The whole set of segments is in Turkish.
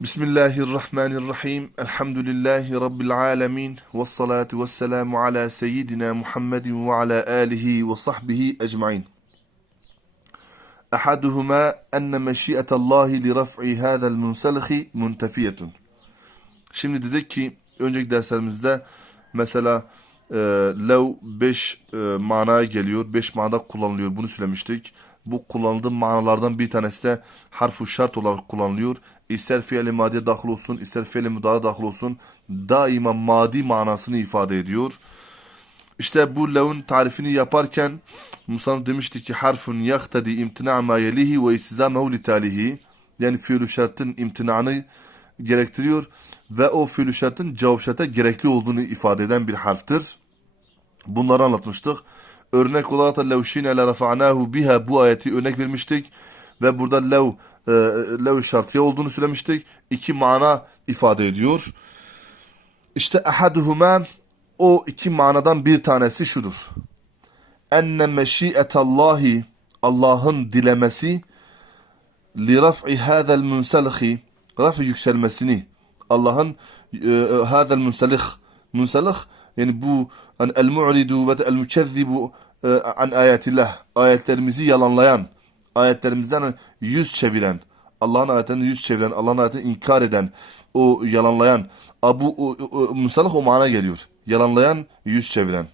Bismillahirrahmanirrahim. Elhamdülillahi Rabbil alemin. Ve salatu ve selamu ala seyyidina Muhammedin ve ala alihi ve sahbihi ecmain. Ahaduhuma enne meşiyetallahi li raf'i hâzel munselhi muntefiyetun. Şimdi dedik ki önceki derslerimizde mesela e, lev 5 e, manaya geliyor. 5 manada kullanılıyor. Bunu söylemiştik. Bu kullanıldığım manalardan bir tanesi de harfu şart olarak kullanılıyor. İster fiili madiye dahil olsun, ister fiili müdahale dahil olsun. Daima madi manasını ifade ediyor. İşte bu levun tarifini yaparken Musa demişti ki harfun yaktadi imtina ma yelihi ve istizamehu litalihi. Yani fiil şartın imtinanı gerektiriyor ve o fiil şartın cevap şarta gerekli olduğunu ifade eden bir harftir. Bunları anlatmıştık. Örnek olarak da lev şine le rafa'nahu biha bu ayeti örnek vermiştik. Ve burada lev, e, lev şartiye olduğunu söylemiştik. İki mana ifade ediyor. İşte ahaduhuma o iki manadan bir tanesi şudur. Enne meşiyetallahi Allah'ın dilemesi li raf'i hâzel münselhi raf'i yükselmesini Allah'ın e, hâzel münselih münselih yani bu el mu'ridu ve el mükezzibu e, an ayatillah ayetlerimizi yalanlayan ayetlerimizden yüz çeviren Allah'ın ayetlerini yüz çeviren Allah'ın ayetini inkar eden o yalanlayan abu o, o, mana geliyor yalanlayan yüz çeviren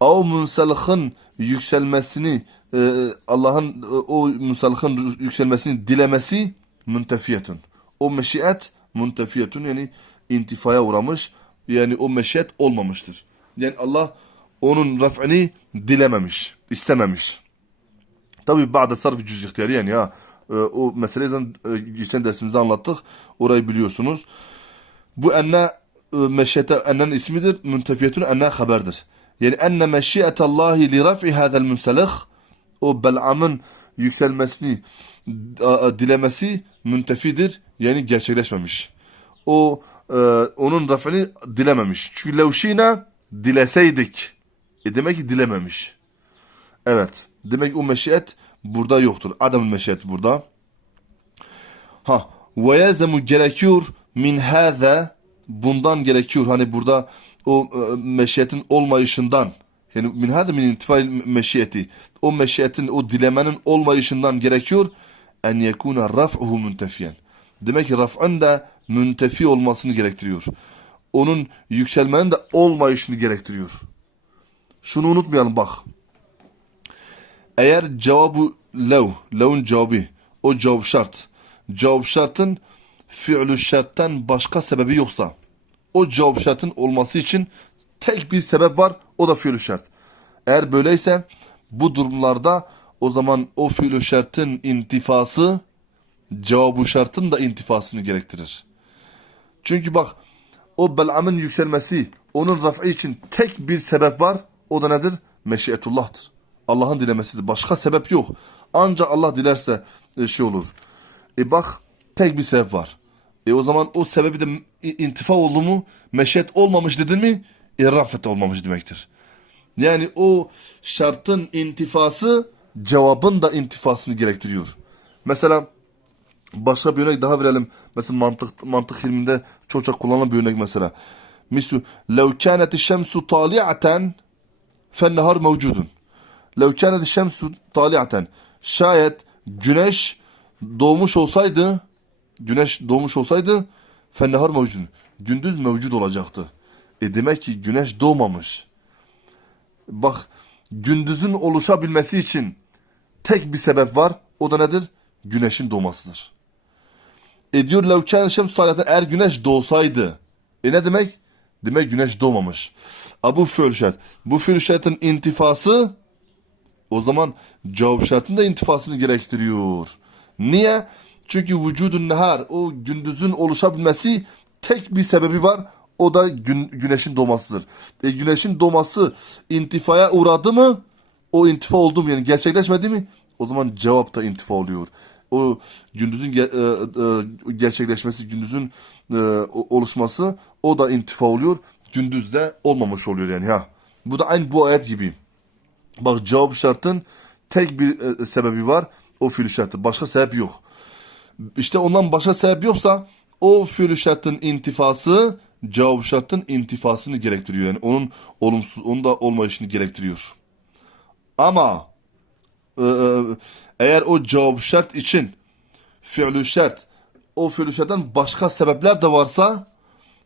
o münselihin yükselmesini e, Allah'ın o münselihin yükselmesini dilemesi müntefiyetun o meşiyet müntefiyetun yani intifaya uğramış yani o meşiyet olmamıştır. Yani Allah onun raf'ini dilememiş, istememiş. Tabi bazı sarf cüz ihtiyarı yani ya e, o meseleyi zaten e, geçen dersimizde anlattık. Orayı biliyorsunuz. Bu enne e, meşiyete ennen ismidir. Müntefiyetun enne haberdir. Yani enne meşiyetallahi li raf'i hadel münselih o Bel'am'ın yükselmesini dilemesi müntefidir. Yani gerçekleşmemiş. O e, onun rafini dilememiş. Çünkü levşina dileseydik. E demek ki dilememiş. Evet. Demek o meşiyet burada yoktur. Adam meşiyet burada. Ha. Ve yezemu gerekiyor min hâze bundan gerekiyor. Hani burada o e, meşiyetin olmayışından yani min hâze min intifai meşiyeti o meşiyetin o dilemenin olmayışından gerekiyor en yekuna raf'uhu müntefiyen. Demek ki raf'ın da müntefi olmasını gerektiriyor. Onun yükselmenin de olmayışını gerektiriyor. Şunu unutmayalım bak. Eğer cevabı lev, lev'un cevabı, o cevap şart. Cevap şartın fiilü şarttan başka sebebi yoksa, o cevap şartın olması için tek bir sebep var, o da fiilü şart. Eğer böyleyse bu durumlarda o zaman o fiilü şartın intifası cevabı şartın da intifasını gerektirir. Çünkü bak o Bel'am'ın yükselmesi onun raf'i için tek bir sebep var. O da nedir? Meşiyetullah'tır. Allah'ın dilemesidir. Başka sebep yok. Ancak Allah dilerse e, şey olur. E bak tek bir sebep var. E o zaman o sebebi de intifa oldu mu meşiyet olmamış dedin mi e rafet olmamış demektir. Yani o şartın intifası cevabın da intifasını gerektiriyor. Mesela Başka bir örnek daha verelim. Mesela mantık mantık ilminde çok çok kullanılan bir örnek mesela. Mislu لو كانت الشمس طالعة فالنهار موجود. لو كانت الشمس طالعة şayet güneş doğmuş olsaydı güneş doğmuş olsaydı fennehar mevcud. Gündüz mevcut olacaktı. E demek ki güneş doğmamış. Bak gündüzün oluşabilmesi için tek bir sebep var. O da nedir? Güneşin doğmasıdır. E diyor levkâne şems salihten eğer güneş doğsaydı. E ne demek? Demek güneş doğmamış. A bu fiil şart. Bu fiil şartın intifası o zaman cevap şartın da intifasını gerektiriyor. Niye? Çünkü vücudun nehar o gündüzün oluşabilmesi tek bir sebebi var. O da gün, güneşin doğmasıdır. E güneşin doğması intifaya uğradı mı? O intifa oldu mu? Yani gerçekleşmedi mi? O zaman cevap da intifa oluyor o gündüzün ge, e, e, gerçekleşmesi, gündüzün e, oluşması o da intifa oluyor. Gündüzde olmamış oluyor yani ha. Bu da aynı bu ayet gibi. Bak cevap şartın tek bir e, sebebi var. O fiil şartı. Başka sebep yok. işte ondan başka sebep yoksa o fiil şartın intifası cevap şartın intifasını gerektiriyor. Yani onun olumsuz, onun da olmayışını gerektiriyor. Ama e, eğer o cevap şart için fiilü şart o fiilü şarttan başka sebepler de varsa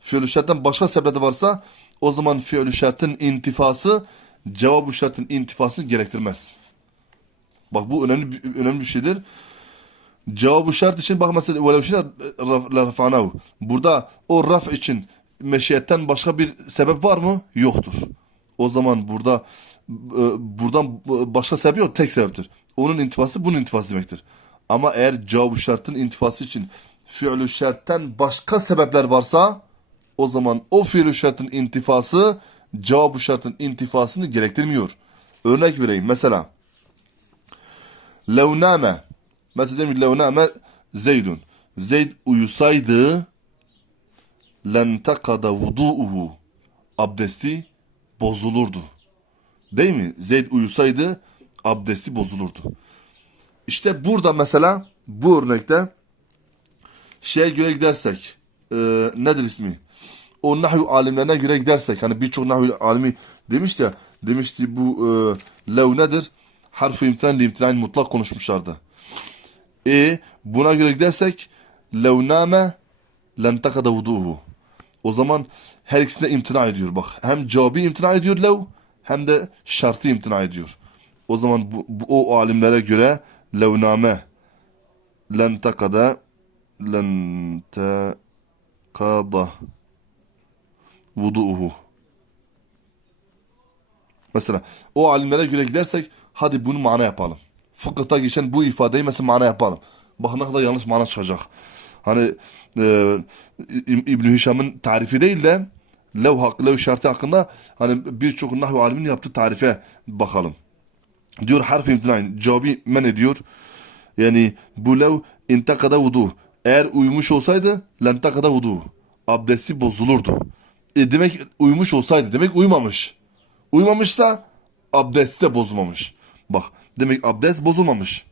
fiilü şarttan başka sebepler de varsa o zaman fiilü şartın intifası cevap şartın intifasını gerektirmez. Bak bu önemli önemli bir şeydir. Cevabı şart için bak mesela velev şine rafanahu. Burada o raf için meşiyetten başka bir sebep var mı? Yoktur. O zaman burada e, buradan başka sebep yok. Tek sebeptir. Onun intifası bunun intifası demektir. Ama eğer cevabı şartın intifası için fiilü şarttan başka sebepler varsa o zaman o fiilü şartın intifası cevabı şartın intifasını gerektirmiyor. Örnek vereyim. Mesela Lev name. Mesela diyelim ki lev name Zeydun. Zeyd uyusaydı len takada vudu'uhu. Abdesti bozulurdu. Değil mi? Zeyd uyusaydı abdesti bozulurdu. İşte burada mesela bu örnekte şeye göre gidersek e, nedir ismi? O nahyu alimlerine göre gidersek hani birçok nahyu alimi demişti ya demişti bu e, lev nedir? Harf-ı imtihan imtihan mutlak konuşmuşlardı. E buna göre gidersek lev name len takada vuduhu. O zaman her ikisine imtina ediyor bak. Hem cevabı imtina ediyor lev hem de şartı imtina ediyor. O zaman bu, bu o alimlere göre levname len takada len takada vudu'uhu. Mesela o alimlere göre gidersek hadi bunu mana yapalım. Fıkıhta geçen bu ifadeyi mesela mana yapalım. Bak ne kadar yanlış mana çıkacak. Hani e, İb- İbn Hişam'ın tarifi değil de lev, hak, lev şartı hakkında hani birçok nahv aliminin yaptığı tarife bakalım. Diyor harf imtinain cevabı men ediyor. Yani bu lev intakada vudu. Eğer uyumuş olsaydı lentakada vudu. Abdesti bozulurdu. E demek uyumuş olsaydı demek uyumamış. Uyumamışsa abdest de bozulmamış. Bak demek abdest bozulmamış.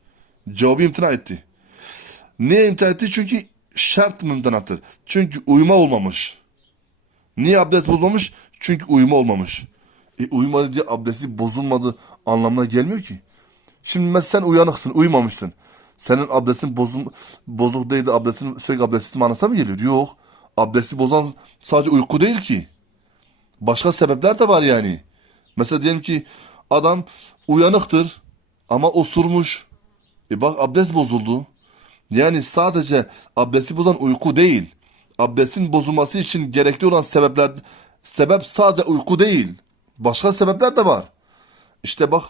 Cevabı imtina etti. Niye imtina etti? Çünkü şart mümtenattır. Çünkü uyuma olmamış. Niye abdest bozulmamış? Çünkü uyuma olmamış. E uyumadı diye abdesti bozulmadı anlamına gelmiyor ki. Şimdi mesela sen uyanıksın, uyumamışsın. Senin abdestin bozul, bozuk değil de abdestin sürekli abdestsiz manasına mı geliyor? Yok. Abdesti bozan sadece uyku değil ki. Başka sebepler de var yani. Mesela diyelim ki adam uyanıktır ama osurmuş. E bak abdest bozuldu. Yani sadece abdesti bozan uyku değil. Abdestin bozulması için gerekli olan sebepler sebep sadece uyku değil. Başka sebepler de var. İşte bak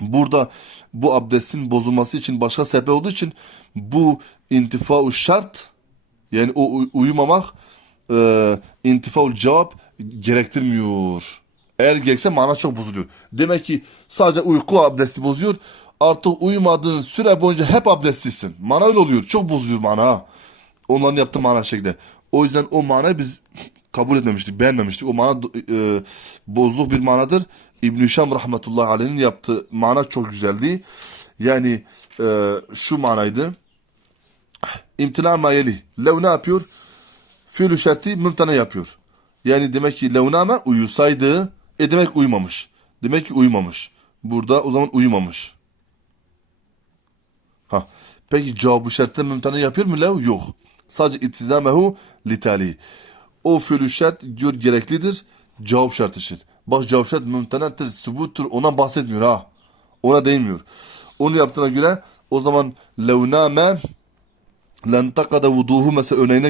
burada bu abdestin bozulması için başka sebep olduğu için bu intifau şart yani o uy- uyumamak e, intifau cevap gerektirmiyor. Eğer gerekse mana çok bozuluyor. Demek ki sadece uyku abdesti bozuyor. Artık uyumadığın süre boyunca hep abdestsizsin. Mana öyle oluyor. Çok bozuluyor mana. Onların yaptığı mana şekilde. O yüzden o manayı biz kabul etmemiştik, beğenmemiştik. O mana e, bozuk bir manadır. İbn-i Hişam rahmetullahi aleyh'in yaptığı mana çok güzeldi. Yani e, şu manaydı. İmtina mayeli. Lev ne yapıyor? Fiilü şerti mümtene yapıyor. Yani demek ki levname uyusaydı e demek uyumamış. Demek ki uyumamış. Burada o zaman uyumamış. Ha. Peki cevabı şertte mümtene yapıyor mu lev? Yok. Sadece ittizamehu litali. O fiilü şert diyor gereklidir. Cevap şart için. Bak cevap şart mümtenedir, sübuttur. Ona bahsetmiyor ha. Ona değinmiyor. Onu yaptığına göre o zaman levname len takada vuduhu mesela örneğine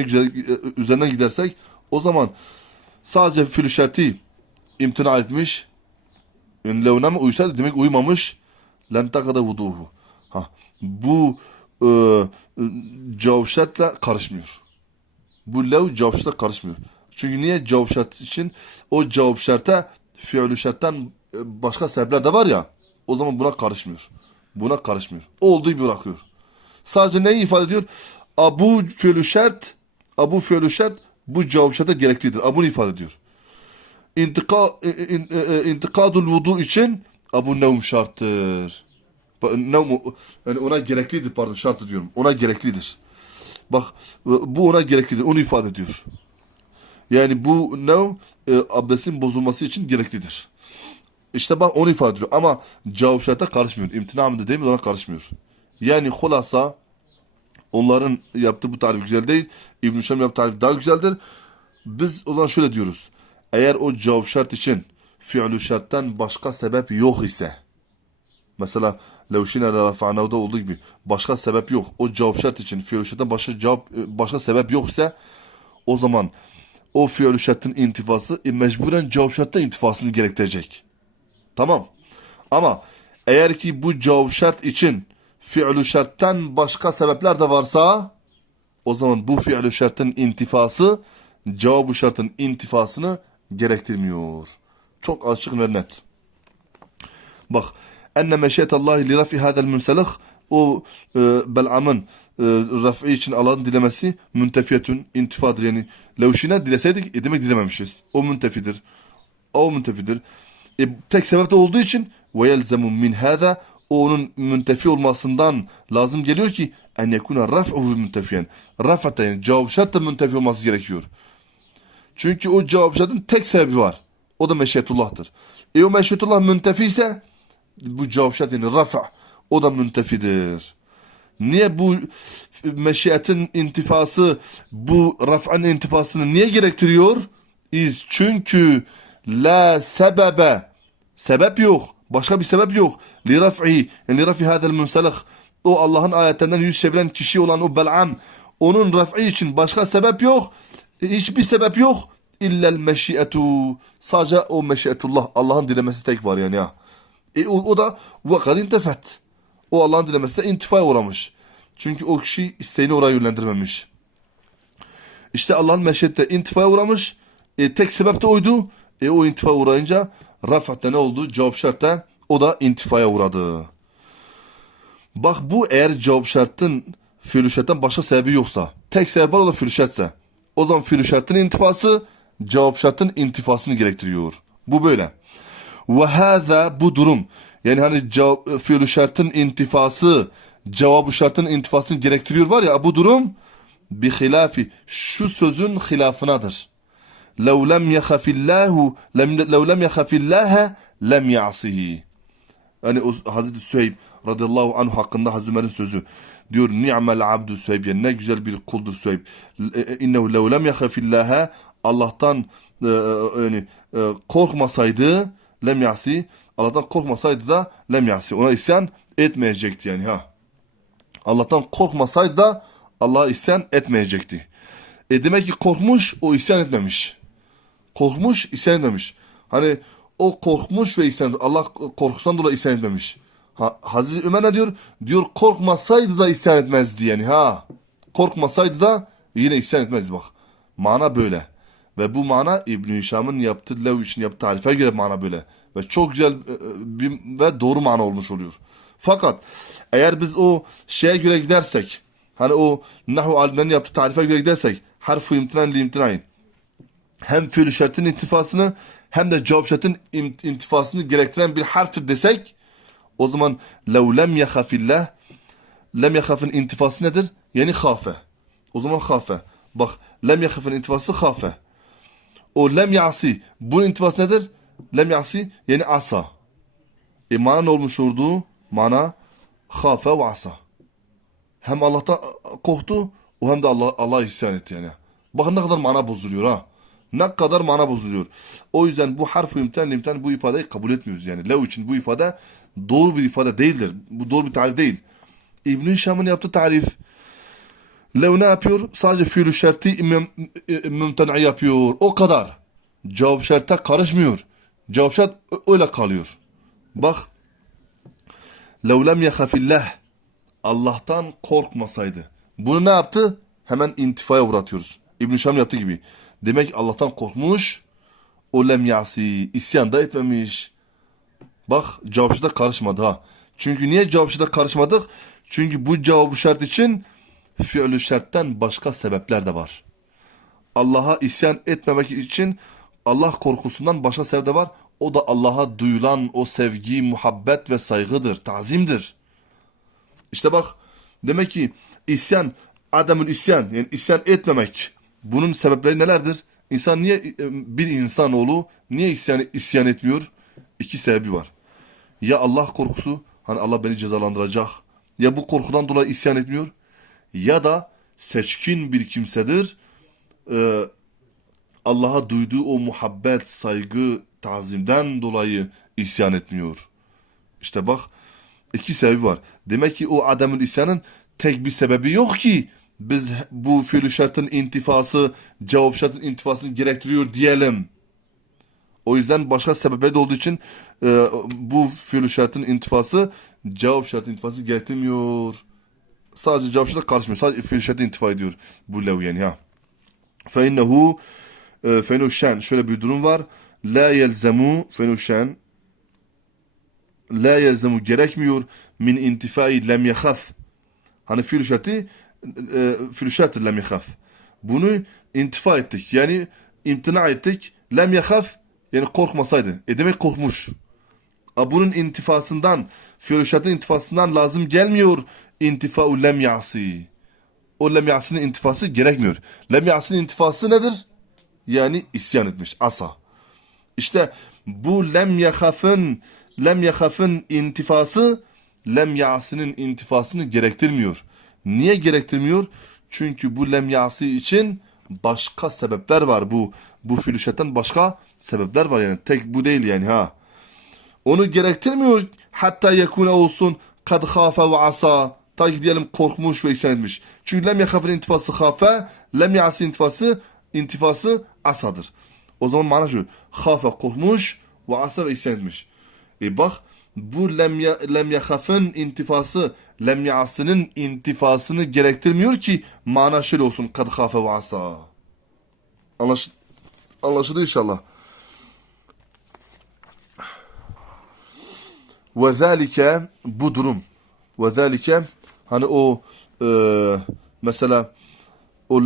üzerine gidersek o zaman sadece fiil şerti imtina etmiş. Yani levname uysaydı demek uyumamış. Len takada vuduhu. Ha, bu e, şartla karışmıyor. Bu lev şartla karışmıyor. Çünkü niye şart için o cevap fiilü şarttan e, başka sebepler de var ya o zaman buna karışmıyor. Buna karışmıyor. Olduğu gibi bırakıyor. Sadece neyi ifade ediyor? Abu fiilü şart Abu fiilü şart bu cevap şarta gereklidir. Abu bunu ifade ediyor. İntika, in, e, intikadul vudu için Abu nevm şarttır. Nevm, yani ona gereklidir pardon şartı diyorum. Ona gereklidir. Bak e, bu ona gereklidir. Onu ifade ediyor. Yani bu ne? E, abdestin bozulması için gereklidir. İşte bak onu ifade ediyor. Ama cevap şarta karışmıyor. İmtina değil mi ona karışmıyor. Yani hulasa onların yaptığı bu tarif güzel değil. İbn-i Şam yaptığı tarif daha güzeldir. Biz o zaman şöyle diyoruz. Eğer o cevap şart için fiilü şarttan başka sebep yok ise mesela levşine rafa'navda olduğu gibi başka sebep yok. O cevap şart için fiilü şarttan başka cevap başka sebep yok ise o zaman o fiilü şartın intifası e, mecburen cevap şarttan intifasını gerektirecek. Tamam. Ama eğer ki bu cevap şart için fiilü şarttan başka sebepler de varsa o zaman bu fiilü şartın intifası cevabı şartın intifasını gerektirmiyor. Çok açık ve net. Bak enne meşiyetallahi li rafi hadel münselih o e, Bel'am'ın e, raf'i için Allah'ın dilemesi müntefiyetün intifadır. Yani levşine dileseydik e, demek dilememişiz. O müntefidir. O müntefidir. E, tek sebep de olduğu için ve yelzemu min hâzâ o onun müntefi olmasından lazım geliyor ki en yekuna raf'uhu müntefiyen. Raf'ata yani cevap da müntefi olması gerekiyor. Çünkü o cevap tek sebebi var. O da meşiyetullah'tır. E o meşiyetullah müntefi ise bu cevap yani rafa o da müntefidir. Niye bu meşiyetin intifası bu raf'an intifasını niye gerektiriyor? İz çünkü la sebebe sebep yok. Başka bir sebep yok. Raf'i yani raf'i hadel münselih o Allah'ın ayetlerinden yüz çeviren kişi olan o Bel'am onun raf'i için başka sebep yok. Hiçbir sebep yok. İllel meşiyetu. Sadece o meşiyetullah. Allah'ın dilemesi tek var yani ya. E, o, o da vakad intefet. O Allah'ın dilemesine intifaya uğramış. Çünkü o kişi isteğini oraya yönlendirmemiş. İşte Allah'ın meşiyette intifaya uğramış. E, tek sebep de oydu. E, o intifaya uğrayınca Rafa'tta ne oldu? Cevap şartta o da intifaya uğradı. Bak bu eğer cevap şartın şarttan başka sebebi yoksa, tek sebep var o da şartsa, o zaman şartın intifası cevap şartın intifasını gerektiriyor. Bu böyle. Ve hâzâ bu durum. Yani hani cevap, intifası cevabı şartın intifasını gerektiriyor var ya bu durum bi hilafi şu sözün hilafınadır. لو لم يخف الله لم لو لم يخف الله لم يعصه. Yani o Hazreti Süheyb radıyallahu anh hakkında Hazreti Ömer'in sözü. Diyor ni'mel abdu Süheyb. Yani ne güzel bir kuldur Süheyb. İnnehu lev lem yahafillâhe Allah'tan e, yani e, korkmasaydı lem yasi Allah'tan korkmasaydı da lem yasi. Ona isyan etmeyecekti yani ha. Allah'tan korkmasaydı da Allah'a isyan etmeyecekti. E demek ki korkmuş o isyan etmemiş. Korkmuş isyan etmemiş. Hani o korkmuş ve isyan Allah korkusundan dolayı isyan etmemiş. Ha, Hazreti Ömer ne diyor? Diyor korkmasaydı da isyan etmezdi yani ha. Korkmasaydı da yine isyan etmezdi bak. Mana böyle. Ve bu mana İbn-i Hişam'ın yaptığı lev için yaptığı tarife göre mana böyle. Ve çok güzel e, bir, ve doğru mana olmuş oluyor. Fakat eğer biz o şeye göre gidersek hani o nahu alimlerin yaptığı tarife göre gidersek harfu imtinan li imtinain hem fiil şartın intifasını hem de cevap şartın intifasını gerektiren bir harftir desek o zaman lev lem yahafillah lem yahafın intifası nedir? Yani hafe. O zaman hafe. Bak lem yahafın intifası hafe. O lem yasi bunun intifası nedir? Lem yasi yani asa. E mana ne olmuş olduğu? Mana hafe ve asa. Hem Allah'tan korktu o hem de Allah Allah isyan etti yani. Bakın ne kadar mana bozuluyor ha. Ne kadar mana bozuluyor. O yüzden bu harf imtihan imtihan bu ifadeyi kabul etmiyoruz yani. Lev için bu ifade doğru bir ifade değildir. Bu doğru bir tarif değil. İbn-i Şam'ın yaptığı tarif Lev ne yapıyor? Sadece fiil şerti mümtena yapıyor. O kadar. Cevap şertte karışmıyor. Cevap şert öyle kalıyor. Bak. Lev lem yehafillah. Allah'tan korkmasaydı. Bunu ne yaptı? Hemen intifaya uğratıyoruz. İbn-i Şam yaptığı gibi. Demek Allah'tan korkmuş. O lem yasi. isyan da etmemiş. Bak cevapçıda karışmadı ha. Çünkü niye cevapçıda karışmadık? Çünkü bu cevabı şart için fiilü şarttan başka sebepler de var. Allah'a isyan etmemek için Allah korkusundan başka sebep de var. O da Allah'a duyulan o sevgi, muhabbet ve saygıdır, tazimdir. İşte bak demek ki isyan adamın isyan yani isyan etmemek. Bunun sebepleri nelerdir? İnsan niye e, bir insanoğlu niye isyan isyan etmiyor? İki sebebi var. Ya Allah korkusu hani Allah beni cezalandıracak. Ya bu korkudan dolayı isyan etmiyor. Ya da seçkin bir kimsedir. Ee, Allah'a duyduğu o muhabbet, saygı, tazimden dolayı isyan etmiyor. İşte bak iki sebebi var. Demek ki o adamın isyanın tek bir sebebi yok ki biz bu fiil şartın intifası cevap şartın intifasını gerektiriyor diyelim. O yüzden başka sebepleri de olduğu için e, bu fiil şartın intifası cevap şartın intifası gerektirmiyor. Sadece cevap şartı karışmıyor. Sadece fiil şartı intifa ediyor bu levyen ya. Fe innehu. E, şöyle bir durum var. La yelzemu fe. La yelzemu gerekmiyor min intifai lem yehaf. Hani fiil şartı e, fiil şartı lem yehaf. Bunu intifa ettik. Yani imtina ettik. Lem yehaf yani korkmasaydı. E demek korkmuş. A bunun intifasından, fiil şartın intifasından lazım gelmiyor. İntifa'u lem yasi. O lem yasinin intifası gerekmiyor. Lem yasinin intifası nedir? Yani isyan etmiş. Asa. İşte bu lem yahafın lem yahafın intifası lem yasinin intifasını gerektirmiyor. Niye gerektirmiyor? Çünkü bu lem yası için başka sebepler var. Bu bu filüşetten başka sebepler var yani. Tek bu değil yani ha. Onu gerektirmiyor hatta yekune olsun kad khafe ve asa. Ta ki diyelim korkmuş ve isyan etmiş. Çünkü lem yahafın intifası khafe, lem yası intifası intifası asadır. O zaman mana şu. Khafe korkmuş ve asa ve isyan etmiş. E bak bu lem, ya, lem yahafın intifası lem yasının intifasını gerektirmiyor ki mana şöyle olsun. Kad khafe ve asa. Anlaş, anlaşıldı inşallah. Ve zâlike bu durum. Ve zâlike hani o e, mesela o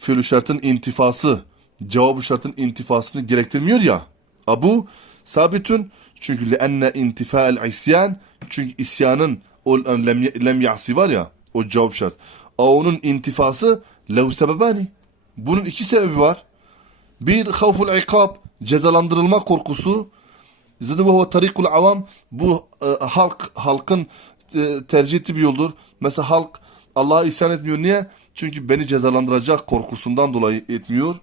fiil şartın intifası cevabı şartın intifasını gerektirmiyor ya. A bu sabitün çünkü leenne intifa'el isyan çünkü isyanın o lem, lem yasi var ya o cevap şart. Onun intifası lehu sebebani. Bunun iki sebebi var. Bir havful ikab cezalandırılma korkusu. Zaten bu tarikul avam bu e, halk halkın e, tercih ettiği bir yoldur. Mesela halk Allah'a isyan etmiyor. Niye? Çünkü beni cezalandıracak korkusundan dolayı etmiyor.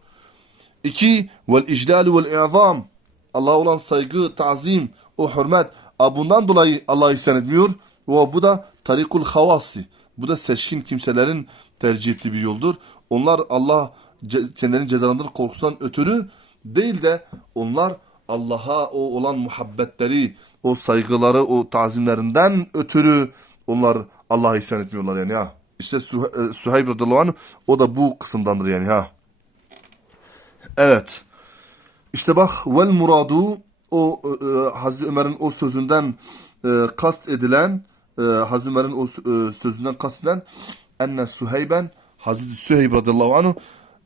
İki, vel iclalu vel i'zam. Allah'a olan saygı, tazim, o hürmet. Bundan dolayı Allah'a isyan etmiyor. Ve bu da tarikul havasi. Bu da seçkin kimselerin tercih ettiği bir yoldur. Onlar Allah kendilerini cezalandırır korkusundan ötürü değil de onlar Allah'a o olan muhabbetleri, o saygıları, o tazimlerinden ötürü onlar Allah'a isyan etmiyorlar yani ha. İşte e, Süheyb radıyallahu o da bu kısımdandır yani ha. Evet. İşte bak vel muradu o e, e, Hazreti Ömer'in o sözünden e, kast edilen e, Hazreti Ömer'in o e, sözünden kast edilen enne Süheyben Hazreti Süheyb radıyallahu anh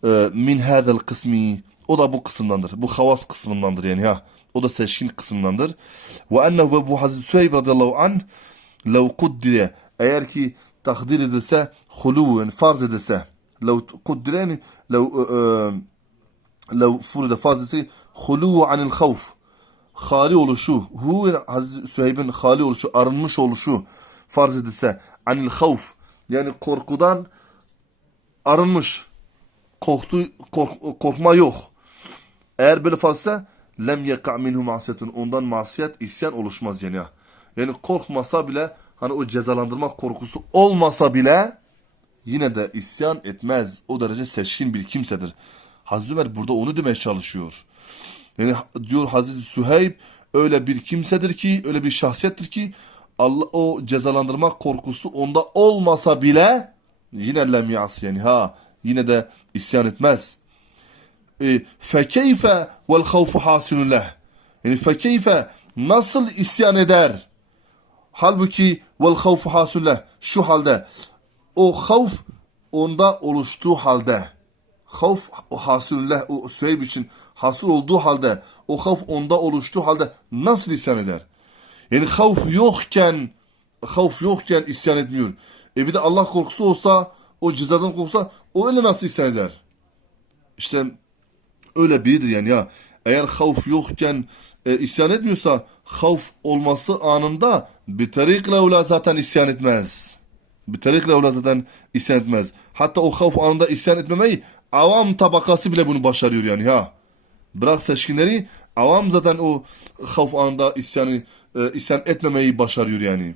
e, min hadel kısmi o da bu kısımdandır. Bu havas kısmındandır yani ha. O da seçkin kısmındandır. Ve enne ve bu Hazreti Süheyb radıyallahu anh lev kuddire eğer ki takdir edilse hulu yani farz edilse lev kuddire yani lev e, e, lafzı fazlası hulu anil havf. Hali oluşu hu Hazreti Süheyb'in hali oluşu arınmış oluşu farz edilse anil havf. Yani korkudan arınmış korktu kork, korkma yok. Eğer böyle fazla lem yeka minhu masiyetun. Ondan masiyet isyan oluşmaz yani. Yani korkmasa bile hani o cezalandırma korkusu olmasa bile yine de isyan etmez. O derece seçkin bir kimsedir. Hazreti Ömer burada onu demeye çalışıyor. Yani diyor Hazreti Süheyb öyle bir kimsedir ki, öyle bir şahsiyettir ki Allah o cezalandırma korkusu onda olmasa bile yine lem yas yani ha yine de isyan etmez. E, fekeyfe vel havfu hasilun leh. Yani fekeyfe nasıl isyan eder? Halbuki vel havfu hasilun leh. Şu halde o havf onda oluştuğu halde havf hasilullah o Süheyb için hasıl olduğu halde o havf onda oluştuğu halde nasıl isyan eder? Yani havf yokken havf yokken isyan etmiyor. E bir de Allah korkusu olsa o cezadan korksa o öyle nasıl isyan eder? İşte öyle biridir yani ya. Eğer havf yokken e, isyan etmiyorsa havf olması anında bir tarikle zaten isyan etmez. Bir tarikle zaten isyan etmez. Hatta o havf anında isyan etmemeyi avam tabakası bile bunu başarıyor yani ha. Bırak seçkinleri avam zaten o havf anında isyanı e, isyan etmemeyi başarıyor yani.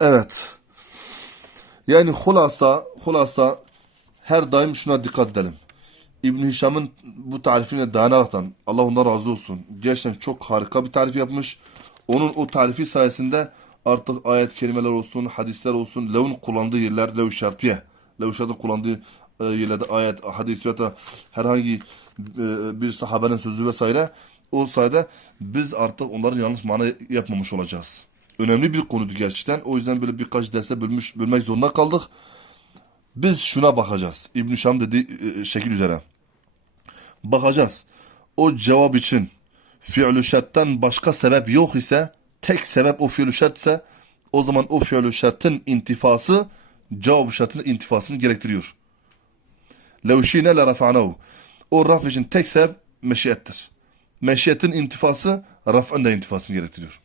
Evet. Yani hulasa, hulasa her daim şuna dikkat edelim. İbn Hişam'ın bu tarifine dayanaraktan Allah ondan razı olsun. Gerçekten çok harika bir tarif yapmış. Onun o tarifi sayesinde artık ayet kelimeler olsun, hadisler olsun, levun kullandığı yerler lev şartiye. Lev şartı kullandığı e, yerlerde ayet, hadis ve da herhangi e, bir sahabenin sözü vesaire o sayede biz artık onların yanlış mana yapmamış olacağız. Önemli bir konuydu gerçekten. O yüzden böyle birkaç derse bölmüş, bölmek zorunda kaldık. Biz şuna bakacağız. İbn Şam dediği e, şekil üzere. Bakacağız. O cevap için şertten başka sebep yok ise tek sebep o fiilü şert ise o zaman o fiilü şertin intifası cevap şartının intifasını gerektiriyor. Şine le rafa'nahu. O raf için tek sebep meşiyettir. Meşiyetin intifası raf'ın da intifasını gerektiriyor.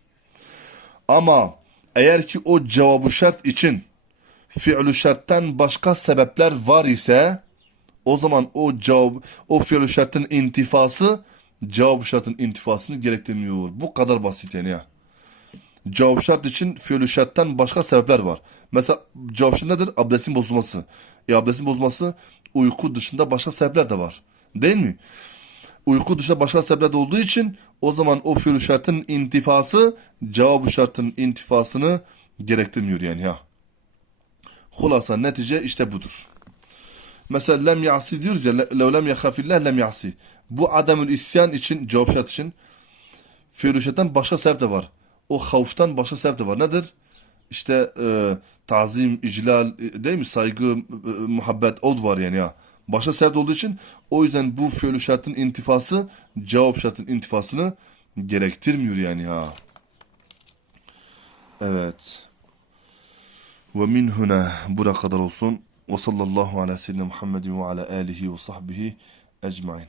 Ama eğer ki o cevabı şart için fiilü şarttan başka sebepler var ise o zaman o cevap o fiilü şartın intifası cevap şartın intifasını gerektirmiyor. Bu kadar basit yani ya. Cevap şart için fiilü şarttan başka sebepler var. Mesela cevap şart nedir? Abdestin bozulması. E abdestin bozulması uyku dışında başka sebepler de var. Değil mi? Uyku dışında başka sebepler de olduğu için o zaman o fiilü şartın intifası cevap şartın intifasını gerektirmiyor yani ya. Hulasa netice işte budur. Mesela lem ya'si diyoruz ya lev lem yahafillah lem ya'si. Bu adamın isyan için cevap şart için fiilü şarttan başka sebep de var. O havftan başka sebep de var. Nedir? İşte e, tazim, iclal, e, değil mi? Saygı, e, muhabbet, od var yani ya. Başka sebep olduğu için o yüzden bu fiilü şartın intifası cevap şartın intifasını gerektirmiyor yani ha. Evet. Ve min huna bura kadar olsun. Ve sallallahu ala seyyidina Muhammedin ve ala alihi ve sahbihi ecmain.